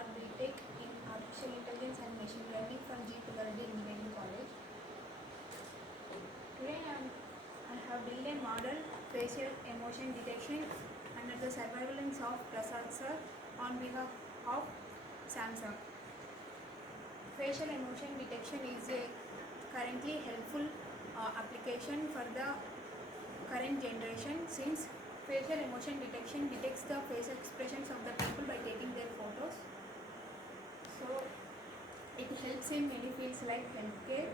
or BTech in Artificial Intelligence and Machine Learning from G. Pullareddy Engineering College. Today I have built a model facial emotion detection under the surveillance of Prasad sir on behalf of Samsung. Facial emotion detection is a currently helpful application for the current generation, since facial emotion detection detects the face expressions of the people by taking their photos. So it helps in many fields like healthcare.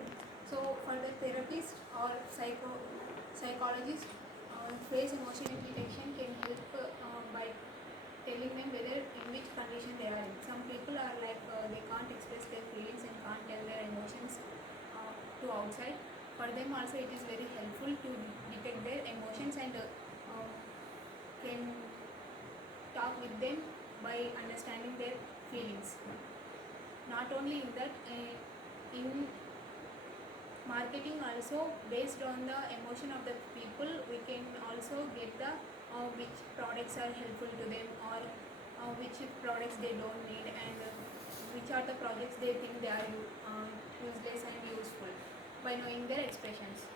So for the therapist or psychologist, face emotion detection can help by telling them whether in which condition they are in. Some people are like they can't express their feelings and can't tell their emotions to outside. For them also it is very helpful to detect their emotions and can talk with them by understanding their feelings. Not only in that, in marketing also, based on the emotion of the people, we can also get the which products are helpful to them, or which products they don't need, and which are the projects they think they are useless and useful, by knowing their expressions.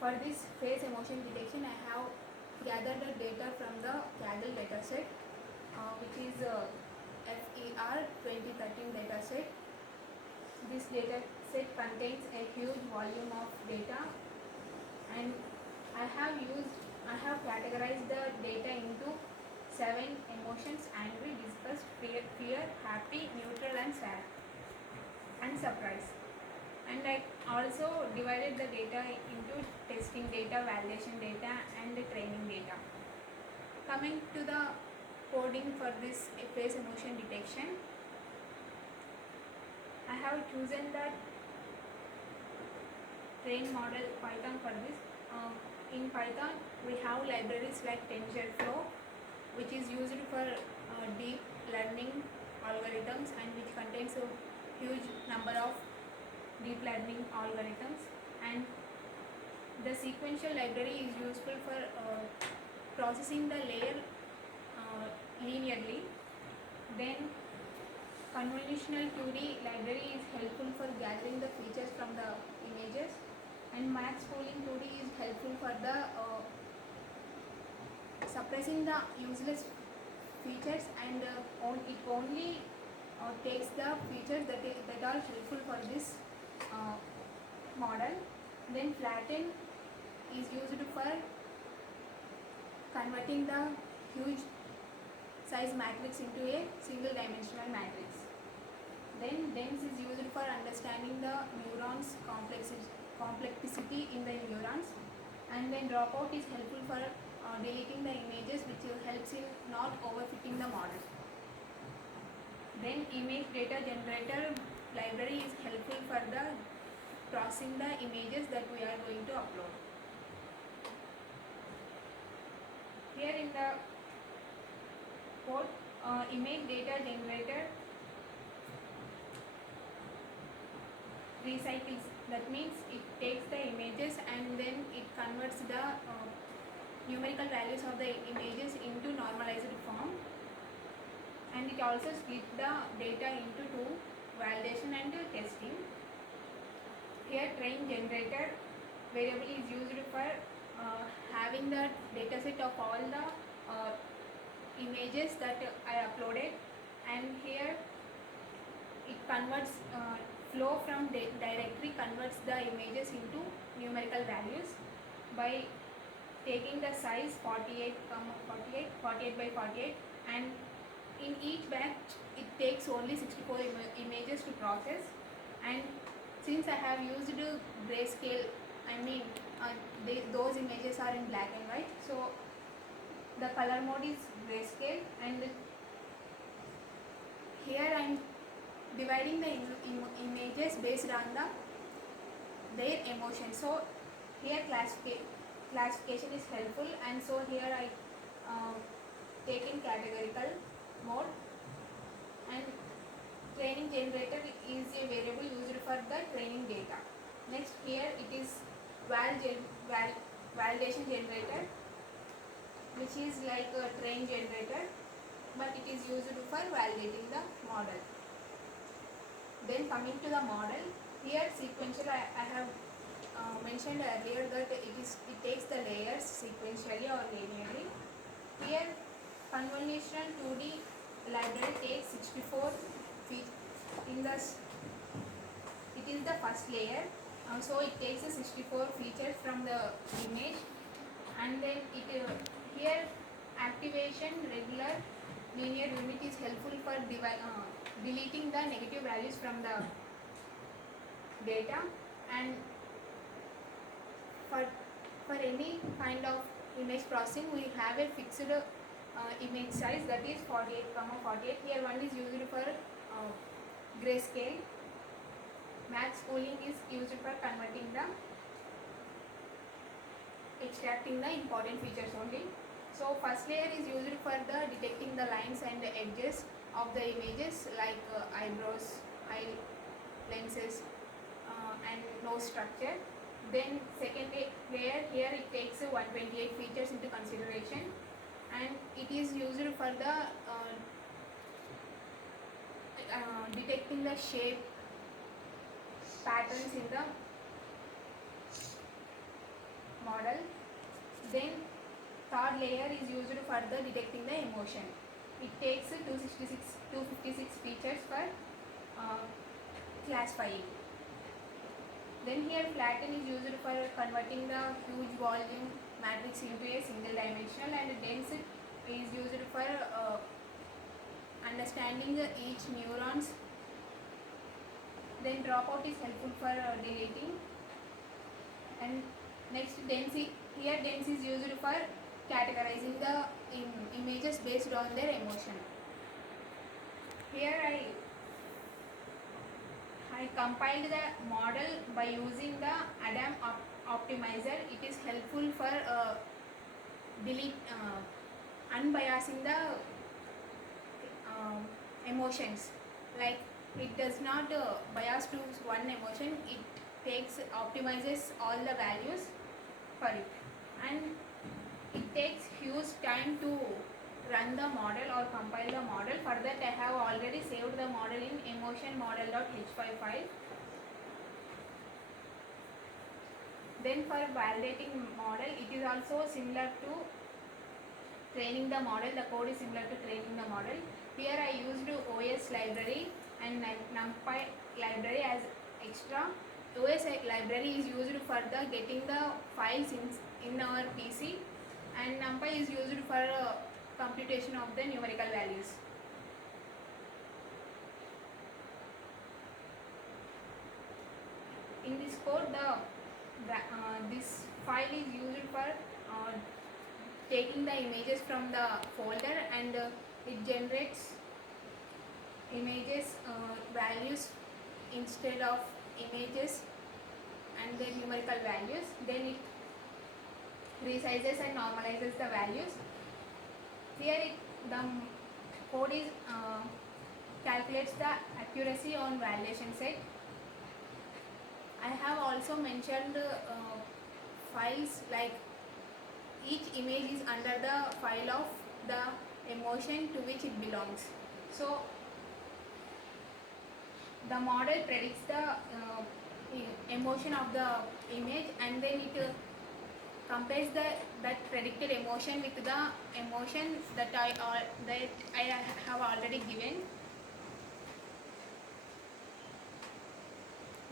For this face emotion detection, I have gathered the data from the Kaggle dataset, which is FER 2013 dataset. This dataset contains a huge volume of data, and I have categorized the data into 7 emotions: angry, disgust, fear, happy, neutral, and sad, and surprise. And I also divided the data into testing data, validation data, and training data. Coming to the coding for this face emotion detection, I have chosen the train model Python for this. In Python, we have libraries like TensorFlow, which is used for deep learning algorithms and which contains a huge number of deep learning algorithms. And the sequential library is useful for processing the layer linearly. Then convolutional 2D library is helpful for gathering the features from the images, and max pooling 2D is helpful for the suppressing the useless features, and it only takes the features that are helpful for this model. Then flatten is used for converting the huge size matrix into a single dimensional matrix. Then dense is used for understanding the neurons complexity in the neurons. And then dropout is helpful for deleting the images, which helps in not overfitting the model. Then image data generator library is helpful for the processing the images that we are going to upload. Here in the code, image data generator recycles. That means it takes the images and then it converts the numerical values of the images into normalized form, and it also splits the data into two: validation and testing. Here train generator variable is used for having the dataset of all the images that I uploaded, and here it converts flow from directory converts the images into numerical values by taking the size 48, 48 by 48, and in each batch it takes only 64 images to process. And since I have used grayscale, I mean those images are in black and white, so the color mode is grayscale, and here I am dividing the images based on their emotion. So here classification is helpful, and so here I take in categorical mode. And training generator is a variable used for the training data. Next, here it is validation generator, which is like a train generator. but it is used for validating the model. Then coming to the model, here sequential I have mentioned earlier that it takes the layers sequentially or linearly. Here convolutional 2D library takes 64 feet in the it is the first layer, so it takes 64 features from the image, and then here activation regular linear unit is helpful for deleting the negative values from the data, and for any kind of image processing we have a fixed image size, that is 48, 48. Here one is used for grayscale. Max pooling is used for converting the extracting the important features only. So first layer is used for the detecting the lines and the edges of the images like eyebrows, eye lenses, and nose structure. Then second layer, here it takes 128 features into consideration, and it is used for the detecting the shape patterns in the model. Then third layer is used for the detecting the emotion. It takes 256 features for classifying. Then here flatten is used for converting the huge volume matrix into a single dimensional, and dense is used for understanding each neurons. Then dropout is helpful for deleting, and next dense, here dense is used for categorizing the images based on their emotion. Here I compiled the model by using the ADAM optimizer. It is helpful for unbiasing the emotions. Like it does not bias to one emotion. It optimizes all the values for it, and it takes huge time to run the model or compile the model. For that I have already saved the model in emotion model.h5 file. Then for validating model, it is also similar to training the model. The code is similar to training the model. Here I used OS library and NumPy library as extra. OS library is used for the getting the files in our PC, and NumPy is used for computation of the numerical values. In this code, this file is used for taking the images from the folder, and it generates images values instead of images and the numerical values. Then it resizes and normalizes the values. Here the code is calculates the accuracy on validation set. I have also mentioned files like each image is under the file of the emotion to which it belongs. So the model predicts the emotion of the image, and then it compares that predicted emotion with the emotion that I have already given.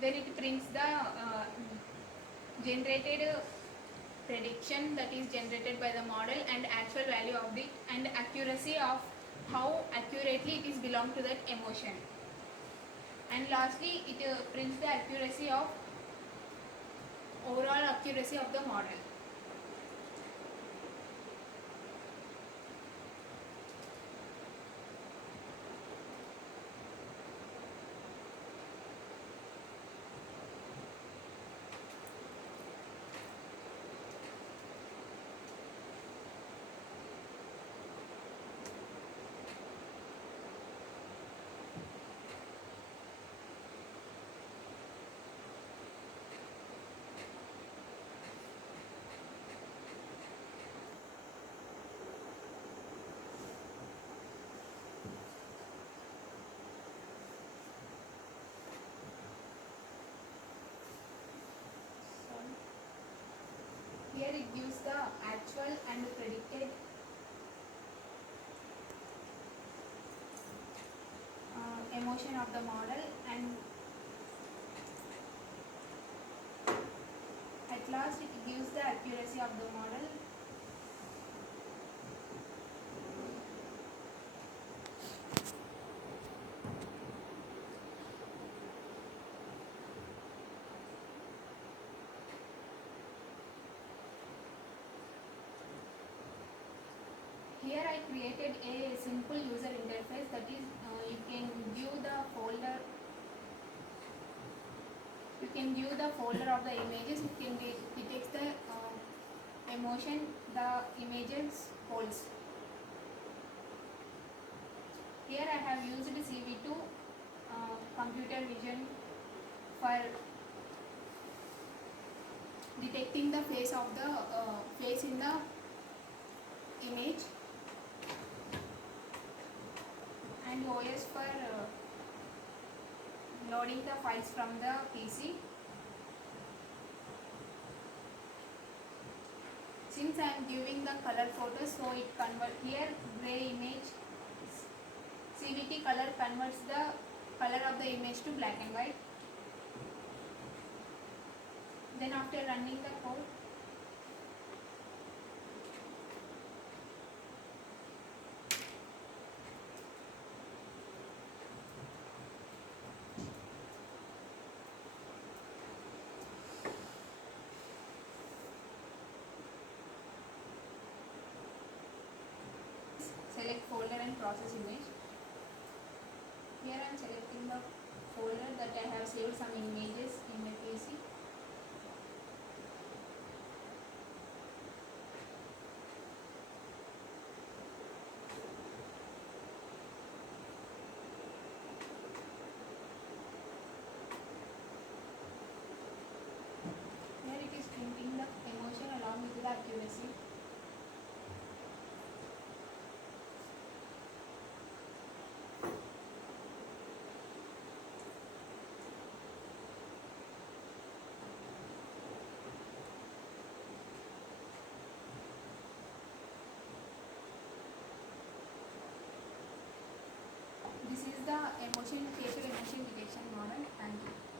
Then it prints the generated prediction that is generated by the model, and actual value of it, and accuracy of how accurately it is belong to that emotion. And lastly, it prints the accuracy of overall accuracy of the model. Here it gives the actual and predicted emotion of the model, and at last it gives the accuracy of the model. Here I created a simple user interface, that is you can view the folder of the images. It can detect the emotion the images holds. Here I have used CV2 computer vision for detecting the face of the face in the image, and OS for loading the files from the PC. Since I am giving the color photos, so it convert here gray image, CVT color converts the color of the image to black and white. Then after running the code, select folder and process image. Here I am selecting the folder that I have saved some images in the PC. Here it is printing the emotion along with the accuracy. This is the facial emotion detection model. Thank you.